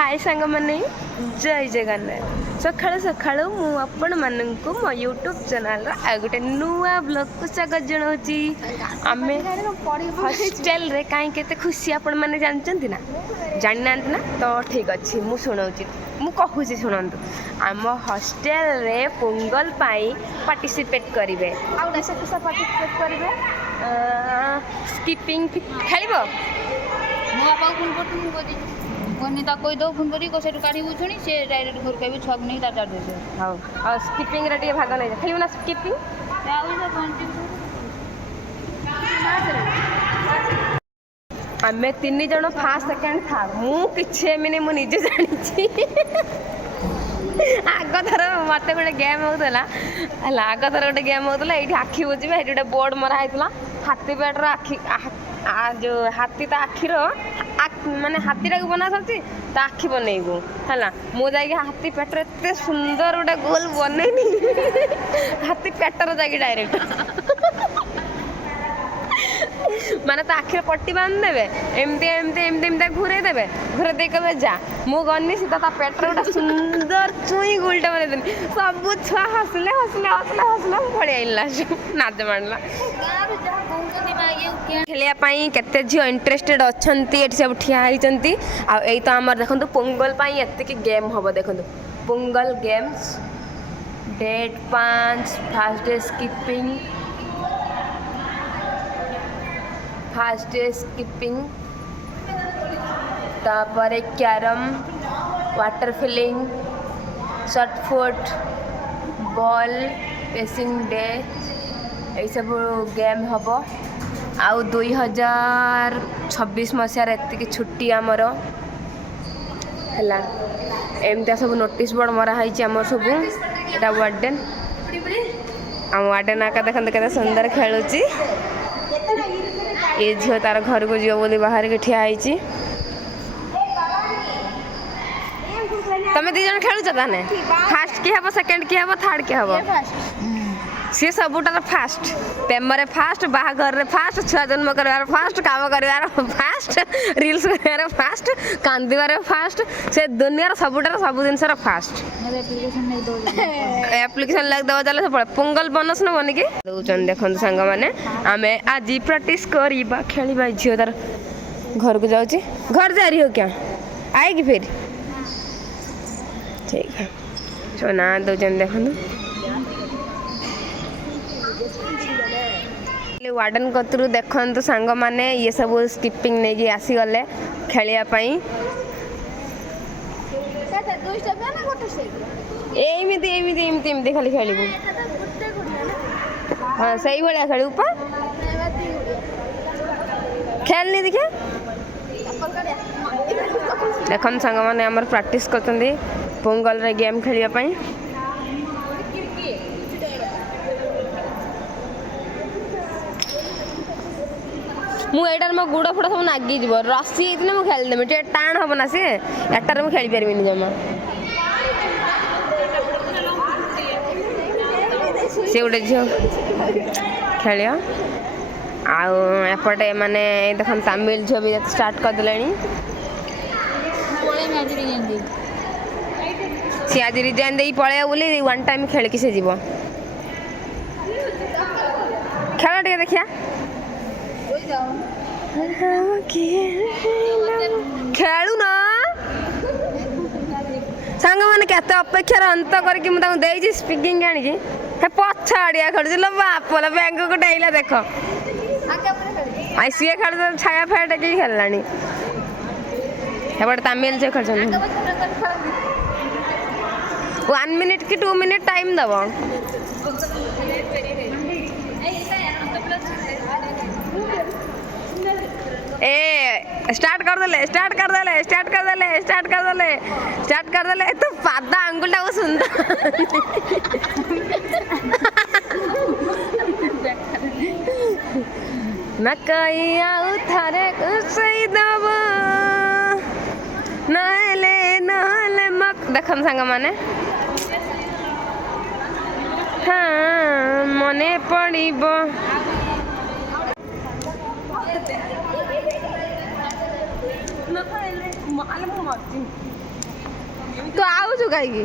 हाय सांग माने जय जगन्नाथ सकाळु सकाळु मु आपण माननकु मो यूट्यूब चैनल आ गोटे नुआ ब्लॉग को स्वागत जनाउची आमे हॉस्टल रे काई केते खुशी आपण माने जानचंती ना जानि नांत ना तो ठीक अछि मु सुनाउची मु कहूची सुनंतु आम हॉस्टल रे पोंगल पाई पार्टिसिपेट करिवे आ किसा किसा पार्टिसिपेट करिवे स्किपिंग खेलिबो मो बाबा फोन करतु कोदी कोनी ता कोइ दो फोन करी को सेटु काढी बुछुनी से डायरेक्ट घर कहबे छक नहीं ता डाड दे हां आ स्किपिंग रे टे भाग नै खेलिबो ना स्किपिंग आउ ना कंटिन्यू आमे तीन जण फर्स्ट सेकंड थर्ड मु किछे मिने मु निजे जानि आग थर मत गोटे गेम होता है आग थर गोटे गेम होता है ये आखि बुझे ये गोटे बोर्ड मरा होता हाथी पेटर आखि जो हाथी ता आखिर माने हाथीटा को बना सकती ता आखि बनईबू है मुझे हाथी पेटर एत सुंदर गोटे गोल बनईनी हाथी पेटर जाकि डायरेक्ट माने तो आखिर पट्टी बांध देवे एमती एमती एमती एमती घूरे देवे घूरे दे कबे जा मु गनी सीधा ता पेटर गोटे सुंदर चुई गोलटा बने देनी सब छुआ हसले हसले हसले हसले पड़ी आइला नाच मारला खेलिया पाई केते झियो इंटरेस्टेड अछंती एठी सब ठिया आइचंती आ एई तो हमर देखंतु पोंगल पाई एते के गेम हबो देखंतु Pongal games date 5 first day skipping fast day skipping तापर carrom water filling shot football पेसिंग डे ये सब गेम हम आउ 2026 मसीहार एति छुट्टी आमर है एमती सब नोटिस बोर्ड मरा है आम सब एटा वार्डेन आम वार्डेन आका देखते के सुंदर खेलुची ये झील तार घर को जीव बोली बाहर के ठिया होती तमें दी जन खेलुच ताने फास्ट की हबो सेकंड की हबो थर्ड की हबो सी सबुटा फास्ट प्रेम रे फास्ट बाहाघर रे फास्ट छुआ जन्म करवार फास्ट काम करवार फास्ट रील्स करवार फास्ट कांदीवार फास्ट से दुनिया सबुटा सब जिनस फास्ट एप्लिकेशन लग दवा चले सब पोंगल बनस न बनिकी दउचन देखन संग माने आमे आज प्रैक्टिस करिबा खेलिबा झियो तार घर को जाउची घर जा रही हो क्या आएगी फिर ठीक है सोना दउचन देखन वार्डन कतरू देखु सांग माने ये सब स्किपिंग नहीं कि आसी गले खेलिया पाई एमिति एमिति एमिति एमिति खाली खेलिबू हाँ सही भाया खेलू पा खेलनी देखिए देखन सांग माने हमर प्रैक्टिस करतंदी पोंगल रे गेम खेलिया पाई मु एटार मो गुड़ फुड़ सब नागी जीव रसी होती मुझे खेलदेमी टे टाण हम ना सी एटार मुझे खेली पारि जमा सी गोटे झील खेल आपटे माने देख तमिल झील भी स्टार्ट करदे सी आज रिजाइन दे पलैया बोली वन टाइम खेल से जीव खेल टे देखिया खेलु ना सांग मैंने केते अपेक्षार अंत करके स्पीकिंग आनी पछ आड़िया खेलुच लो बाप बैंक को डाइला देख सी खेल छाया फाया टेक खेलानी तमिल से खेल 1 मिनिट कि 2 मिनिट टाइम दब ए स्टार्ट कर दले स्टार्ट कर दले स्टार्ट कर दले स्टार्ट कर दले स्टार्ट कर दले तो पादा अंगुलटा वो सुंदर न कई आउ थारे सही दब नहले नहले मक देखन संग माने हाँ मने पड़िबो न खाइले मालूम मत ତୁ ଆଉଛୁ କାହିଁକି?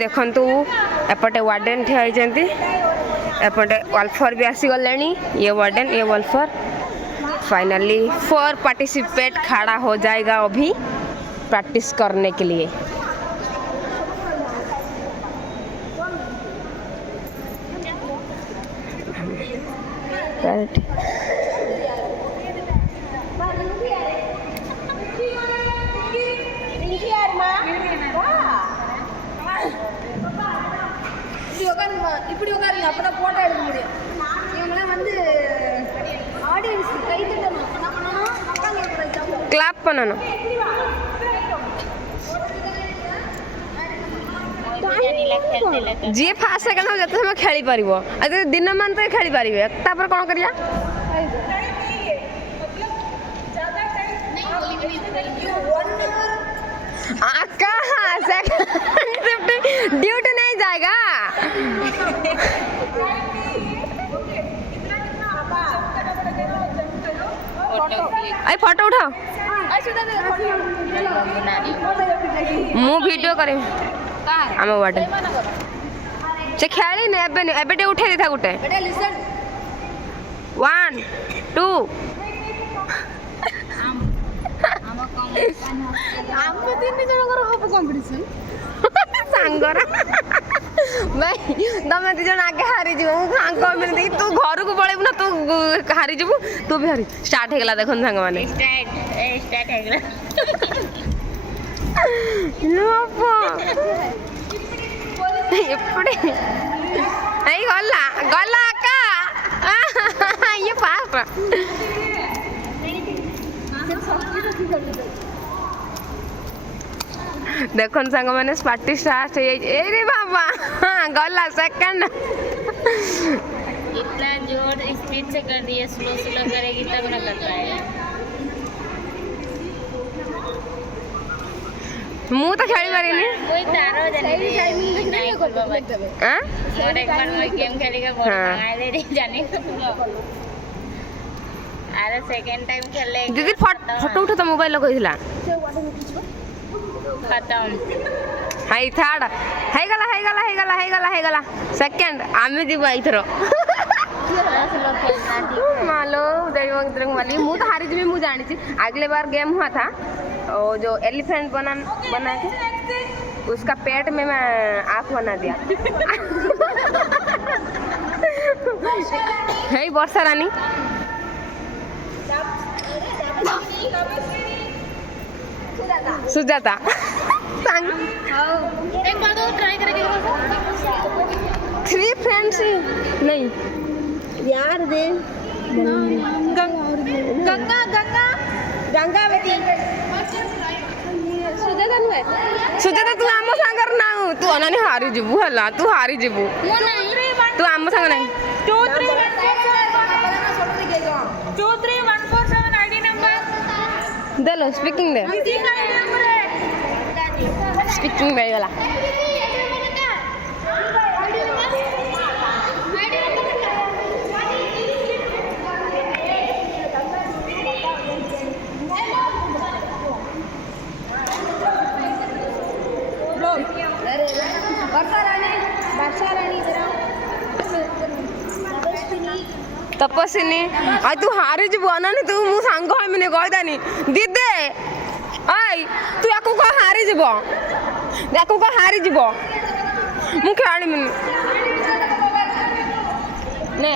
ଦେଖନ୍ତୁ ଏପଟେ ୱାର୍ଡେନ୍ ଠିଆ ହେଇଛନ୍ତି, एपटे वॉल्फर भी आसीगले ये वार्डन ये वॉल्फर फाइनली 4 पार्टिसिपेट खड़ा हो जाएगा अभी प्रैक्टिस करने के लिए। இப்படி உட்காருங்க அப்பதான் போட்டோ எடுக்க முடியும். இவங்களாம் வந்து ஆடியன்ஸ் கை தட்டணும். என்ன பண்ணணும்? क्लैप பண்ணனும். जी फास्ट सेकंड हो जते समय खेली परिबो अते दिन मान तो खेली परिबे तापर कोन करिया आका सेकंड ड्यूटी नहीं जाएगा। आई फोटो उठाओ मु वीडियो करे आम वाटे से खेली ने एबे एबे उठे था गुटे 1 2 ଆମ ତିନି ଜଣଙ୍କର ହବ କମ୍ପିଟିସନ सांगर भाई तमें दी जन आगे हारी जीव सांग मिलती तू घर को पळेबु ना तू हारी जीवु तू भी हारी स्टार्ट हे गला देखन सांग माने स्टार्ट हे गला लोपो एपड़े आई गला गला का ये फास्ट देखन सांग माने पार्टी स्टार्ट ए रे बाबा गला सेकंड इतना जोर स्पीड से कर दिया स्लो स्लो करेगी तब ना कर पाएगा। मु तो खेली पारिनी कोई तारो जाने दे नहीं कर बाबा हां और एक बार मैं गेम खेलेगा बोल आए रे जाने को अरे सेकंड टाइम खेले दीदी फोटो उठा तो मोबाइल लगइला खत्म हाई थर्ड हाई गला सेकंड आमे जीवा इथरो मालो दैवंग तरंग वाली मु तो हारी जीवी मु जानी छी अगले बार गेम हुआ था और जो एलिफेंट बना के उसका पेट में मैं आँख बना दिया है वर्षा रानी सुजाता एक बार तो ट्राई करके देखो 3 फ्रेंड्स नहीं यार दे गंगा गंगा गंगावती सुजाता नुहे सुजाता तू आम सांगर ना तू अनानी हारी जीवु हला तू हारी जीवु तू आम सांग नहीं 2 3 147 आईडी नंबर देलो स्पीकिंग दे स्पीकिंग में गला तपस्विनी आ तू हारी जीवु अनानी तू मु सांग हमिने कहदानी दीदे आई तू याकू को हारी जीवो याकू को हारी जीवो मु खेलानी मिनी ने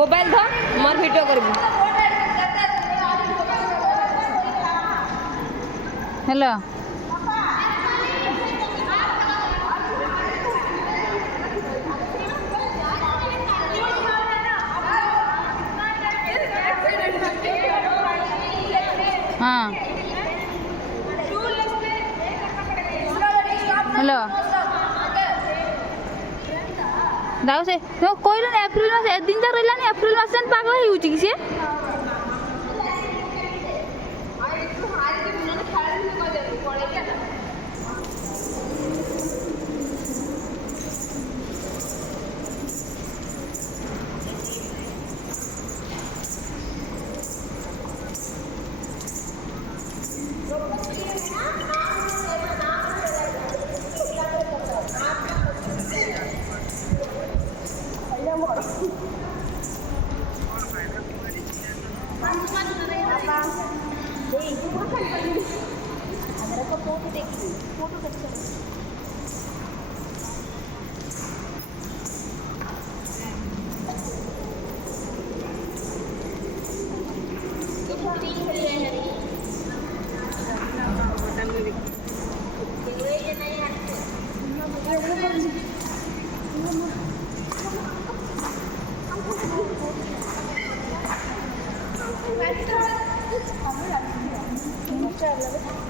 मोबाइल ध मोर वीडियो करबी हेलो हाँ हेलो दाऊ से तो कोई ना अप्रैल मास दिन तक रहला नहीं अप्रैल मास पागल होउची कि से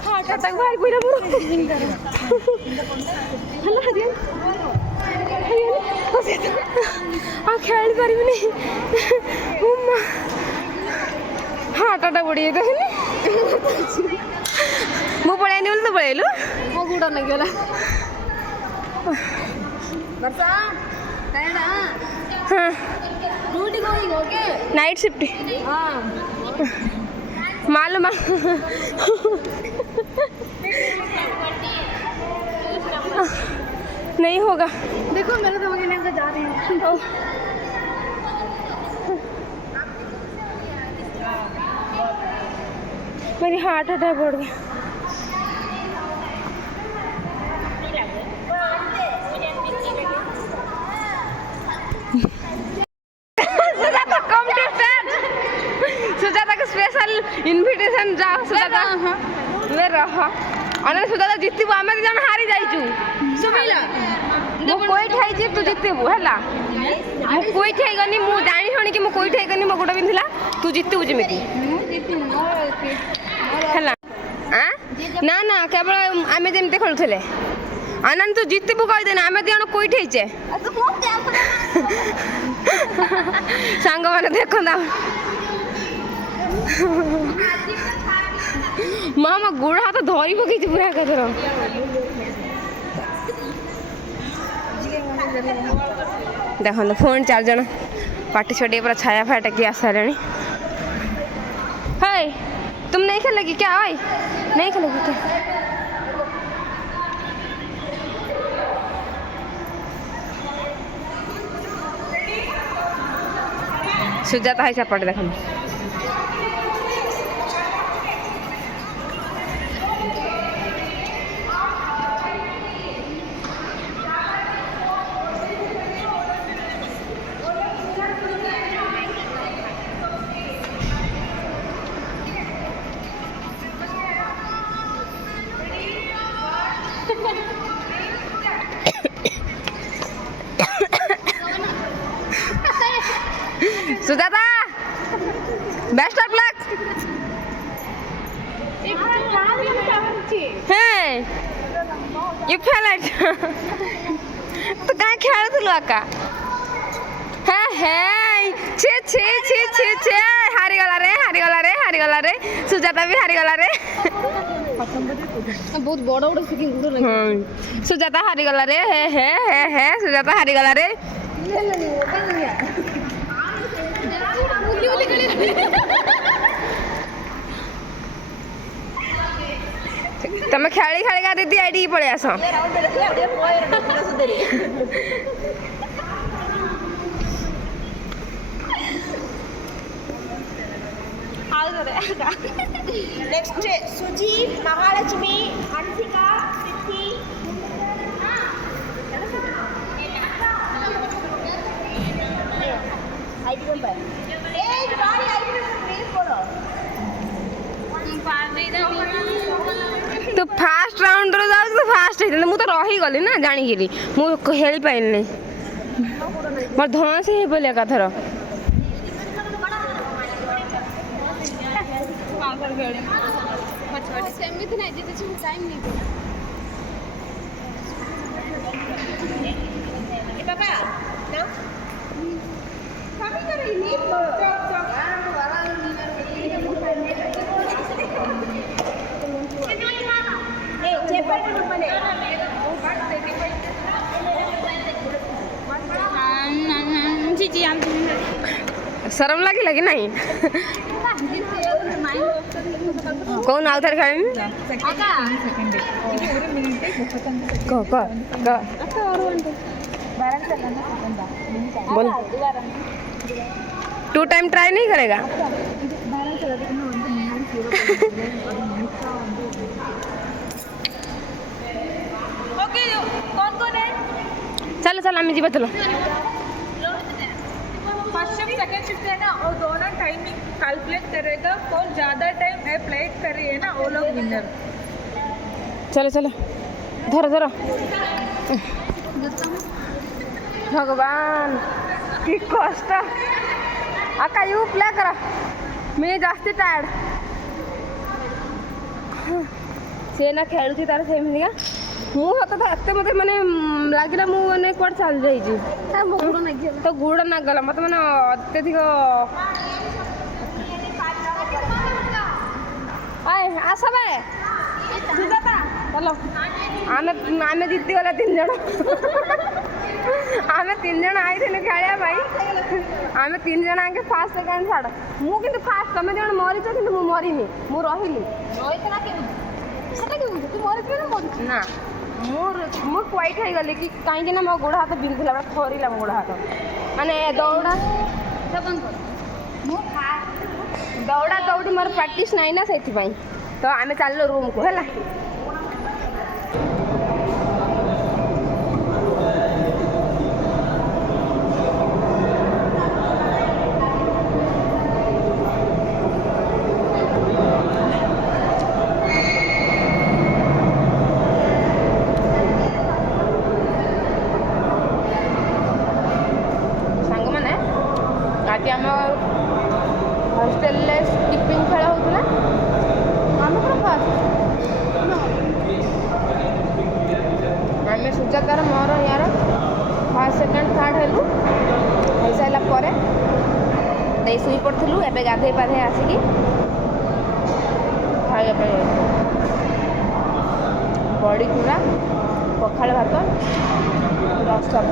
ହାର୍ଟ ଆଟାକ୍ ବାହାରି ପଇଲା ମୋର ହେଲା ଆଉ ଖେଳି ପାରିବିନି ହାର୍ଟ ଆଟାକ୍ ପଡ଼ିଯାଇଥିଲି ମୁଁ ପଳେଇନି ବୋଲି ତୁ ପଳେଇଲୁ ମୋ ଗୁଡ଼ ନେଇଗଲା ବର୍ଷା ଟାଇଡ଼ା ହଁ duty going okay night shift हाँ मालूम नहीं होगा देखो मेरे तो वही लेकर जा रहे हैं मेरी हार्ट अटैक बढ़ गया सुजाता का स्पेशल इनविटेशन जाओ सुजाता वे रह अने सुजाता जितबु आमे जन हारी जाइचु सुमिला मु कोई ठाई जे तू जितबु हला मु कोई ठाई गनी मु जानि हणी कि मु कोई ठाई गनी म गोटा बिंधिला तू जितबु जिमिति हला आ ना ना केवल आमे जेमते खेलुथले आनंद तू जितबु कहि देना आमे जन कोई ठाई छे सांग माने देखो ना मामा गोड़ हाथ धरी पकई पूरा एकाथर देखो फोन 4 जन पार्टी छोटी पूरा छाया फाया टकी आ सारे हाय तुम नहीं खेलेगी क्या हाय नहीं खेलेगी क्या सुजाता है सपट देखो Sujata best of luck hey you fail तो कहाँ खेलुलु आका हे हे छे छे छे छे छे हारी गला रे सुजाता भी हारी गला रे बहुत बड़ा बड़ा सिकिंग गुड़ लगे सुजाता हारी गला रे हे सुजाता हारी गला रे तमे खेली खेली का दीदी आईडी पड़े आस next Sujit Mahalakshmi Hansika Siddhi ID number ए गाड़ी आईडी नंबर प्लीज बोलो तो फास्ट राउंड रो जाउ तो फास्ट हे मु तो रही गली ना जानी गेली मु खेली पाइल नहीं मोर धौस हे बोले का थरो सेमित नाही जिथे टाइम नाही ए पापा ना कमी करे नी ए चेपर के मने जी जी हम शर्म लगी नहीं कौन आउथर खाई बोल 2 टाइम ट्राई नहीं करेगा ओके कौन कौन है चलो चलो आम्ही जीवा चलो फर्स्ट शिफ्ट सेकंड शिफ्ट है ना और दोनों टाइमिंग कैलकुलेट करेगा कौन ज़्यादा टाइम प्लेट कर रही है ना वो लोग विनर चलो चलो धरो धरो भगवान की कष्ट आका यू प्ले करा मी जास्ती टायर्ड से ना खेलुची तार सेमितिका ମୁଁ ସତ ଏତେ ମୋତେ ମାନେ ଲାଗିଲା ମୁଁ ମାନେ କୁଆଡ଼େ ଚାଲି ଯାଇଛି ମୋ ଗୋଡ଼ ନାଗିଗଲା ତ ଗୋଡ଼ ନାଗଲା ମୋତେ ମାନେ ଅତ୍ୟଧିକ ଆସ ବେ ସୁଜାତା ଚାଲ ଆମେ ଜିତିଗଲେ 3 ଜଣ ଆମେ 3 ଜଣ ଆଇଥିଲୁ ଖେଳିବା ପାଇଁ ଆମେ 3 ଜଣ ଆଗେ ଫାର୍ଷ୍ଟ ସେକେଣ୍ଡ ଛାଡ଼ ମୁଁ କିନ୍ତୁ ଫାର୍ଷ୍ଟ ତମେ ଜଣ ମରିଛ କିନ୍ତୁ ମୁଁ ମରିନି ମୁଁ ରହିଲି ରହିଥିଲା କେମିତି ସେଟା କେମିତି ତୁ ମରିଥିଲୁ ନା ମରିଛୁ ନା ମୁଁ କ୍ୱାଇଟ୍ ହେଇଗଲି କି କାହିଁକି ନା ମୋ ଗୋଡ଼ ହାତ ବିନ୍ଧୁଥିଲା ପୁରା ଥରିଲା ମୋ ଗୋଡ଼ ହାତ ମାନେ ଦୌଡ଼ା ଦୌଡ଼ା ଦୌଡ଼ି ମୋର ପ୍ରାକ୍ଟିସ୍ ନାହିଁ ନା ସେଥିପାଇଁ ତ ଆମେ ଚାଲିଲୁ ରୁମ୍କୁ ହେଲା ଆଜି ଆମ ହଷ୍ଟେଲରେ ସ୍କିପିଂ ଖେଳ ହେଉଥିଲା ଆମେ ପୁରା ଫାଷ୍ଟ ଆମେ ସୁଜାତାର ମୋର ୟାର ଫାର୍ଷ୍ଟ ସେକେଣ୍ଡ ଥାର୍ଡ଼ ହେଲୁ ହେଇସାରିଲା ପରେ ଦେଇ ଶୋଇ ପଡ଼ିଥିଲୁ ଏବେ ଗାଧେଇ ପାଧେଇ ଆସିକି ଖାଇବା ପାଇଁ ବଡ଼ି ଚୁରା ପଖାଳ ଭାତ ରସମ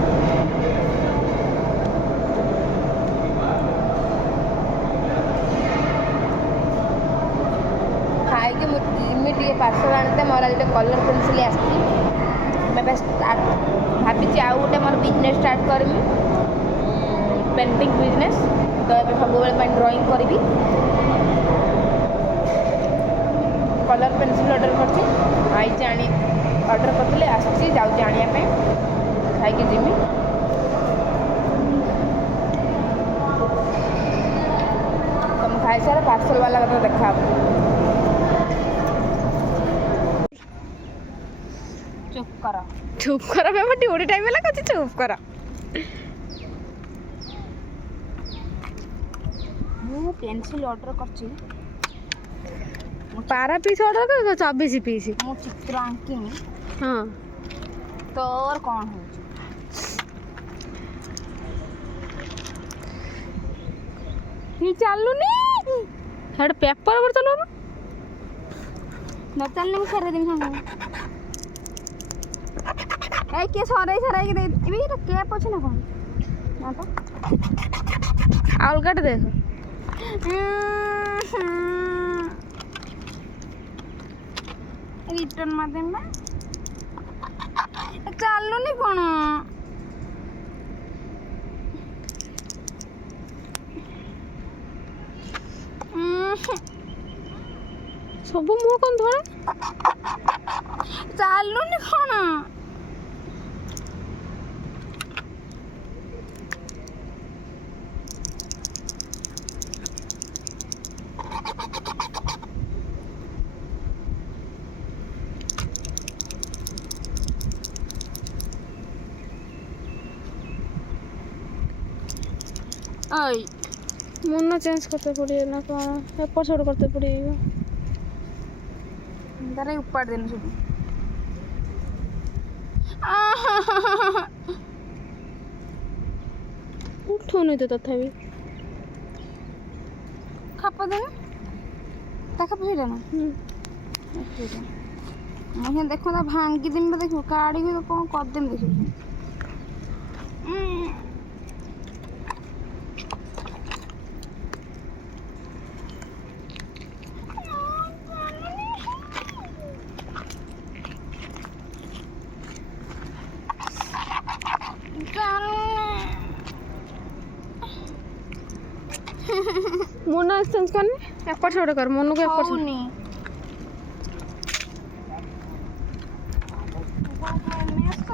ଖାଇକି ମୁଁ ଜିମି ଟିକେ ପାର୍ସଲ ଆଣିତେ ମୋର ଗୋଟେ କଲର୍ ପେନସିଲ୍ ଆସିଛି ମୁଁ ଏବେ ଭାବିଛି ଆଉ ଗୋଟେ ମୋର ବିଜନେସ୍ ଷ୍ଟାର୍ଟ କରିବି ପେଣ୍ଟିଂ ବିଜନେସ୍ ତ ଏବେ ସବୁବେଳେ ପାଇଁ ଡ୍ରଇଂ କରିବି କଲର୍ ପେନସିଲ୍ ଅର୍ଡ଼ର କରିଛି ଆଇଛି ଅର୍ଡ଼ର କରିଥିଲେ ଆସିଛି ଯାଉଛି ଆଣିବା ପାଇଁ ଖାଇକି ଯିମି ତ ମୁଁ ଖାଇସାରେ ପାର୍ସଲ ବାଲା କଥା ଦେଖା ହବ चुप करो मैं ड्यूटी टाइम में लगा चुप करो ମୁଁ ପେନସିଲ୍ ଅର୍ଡ଼ର କରିଛି पारा पीस ऑर्डर कर 24 पीस ମୁଁ ଚିତ୍ର ଆଙ୍କିନି हाँ ତୋର କ'ଣ ହେଉଛି ये चालूनी हेड पेपर पर चलो ନ ଚାଲିଲେ ମୁଁ ଫେରେଇ ଦେବି ସାଙ୍ଗକୁ ए के सराई दे इबे ये कैप अछि ना कोन ना तो अलगट देख रिटर्न मार देम ना ଚାଲୁନି କ'ଣ ସବୁ ମୁହ କୋन ଧଳେ ଚାଲୁନି କ'ଣ आई मुन्ना चेंज करते पड़ेगा ना कौन एपर छोड़ करते पड़ेगा ତାର ଉପାଡ଼ି ଦେନି ସବୁ ଉଠୁନି ତ ତଥାପି ଖାପ ଦେନି ତା ଖାପ ସେଇଟା ନା ମୁଁ ଦେଖ ତା ଭାଙ୍ଗିଦେମି ତ ଦେଖିବୁ କାଢ଼ିକି ତ କ'ଣ କରିଦେମି ଦେଖିବୁ Ha ha ha. ମୁନ ଏକ୍ସଚେଞ୍ଜ କରନି ଏପଟ ସେପଟ କର ମନକୁ ଏପଟ ସେପଟ ହଉନି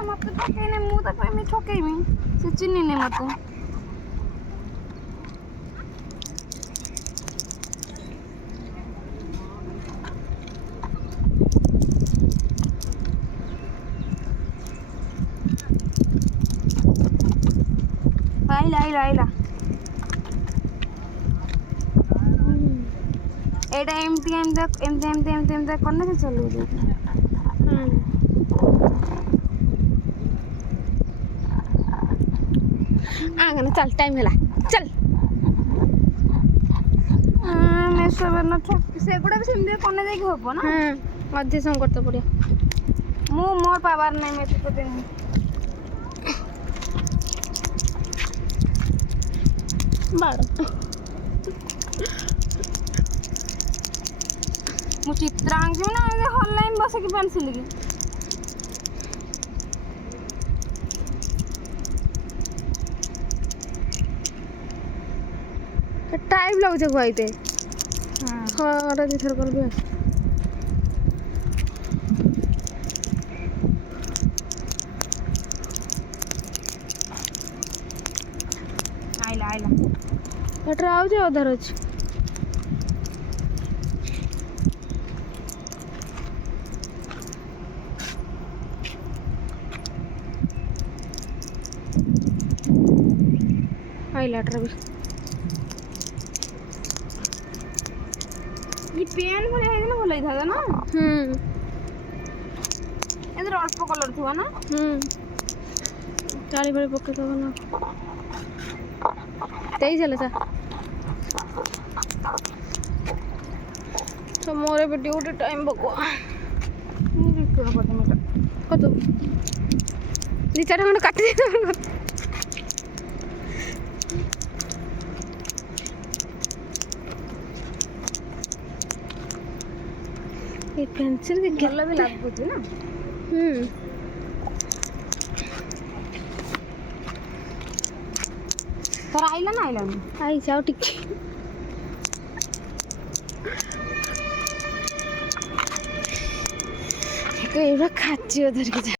ମତେ ଠକେଇନି ମୁଁ ତାକୁ ଏମିତି ଠକେଇମି ସେ ଚିହ୍ନିନି ମତେ ଆଇଲା ଏଇଟା ଏମିତି କଲେ ସେ ଚଲେଇ ଦେଉଛି ଆଙ୍ଗନ ଚାଲ ଟାଇମ ହେଲା ଚାଲ ସେଗୁଡ଼ା ବି ସେମିତି କନେ ଯାଇକି ହବ ନା ଅଧିକ ସମୟ କରତେ ପଡ଼ିବ ମୁଁ ମୋର ପାୱାର ନାହିଁ ମେସେଜ କରିଦେବି ବାଡ଼ ମୁଁ ଚିତ୍ର ଆଙ୍କିବି ନା ହଲ୍ ଲାଇନ୍ ବସିକି ପେନ୍ସିଲ୍ କି टाइम लाଗୁଛି ଖୁଆଇତେ ଖରା ଦିଥର କରିବି ଆଇଲା ଏଠାରେ ଆଉଛି ଅଧାର ଅଛି ଆଇଲା ଏଠାରେ ବି ये पेन भलिया ହେଇଥିଲେ ଭଲ ହେଇଥାନ୍ତା ନା ଏଥିରେ ଅଳ୍ପ କଲର୍ ଥିବ ନା ଚାଳି ଫାଳି ପକେଇଦବ ନା ତେଇଶ ହେଲେ ତ ମୋର ଏବେ ଡ୍ୟୁଟି ଟାଇମ୍ ପକୁଆ କତ ଦି ଚାରି ଖଣ୍ଡ କାଟି ଦେଇଦେବ ये पेंसिल के ଭଲ ବି ଲାଗୁଛି ନା ତୋର ଆଇଲା ନା ଆଇଲାନି आई जाओ टिके एवढा खाची धरकी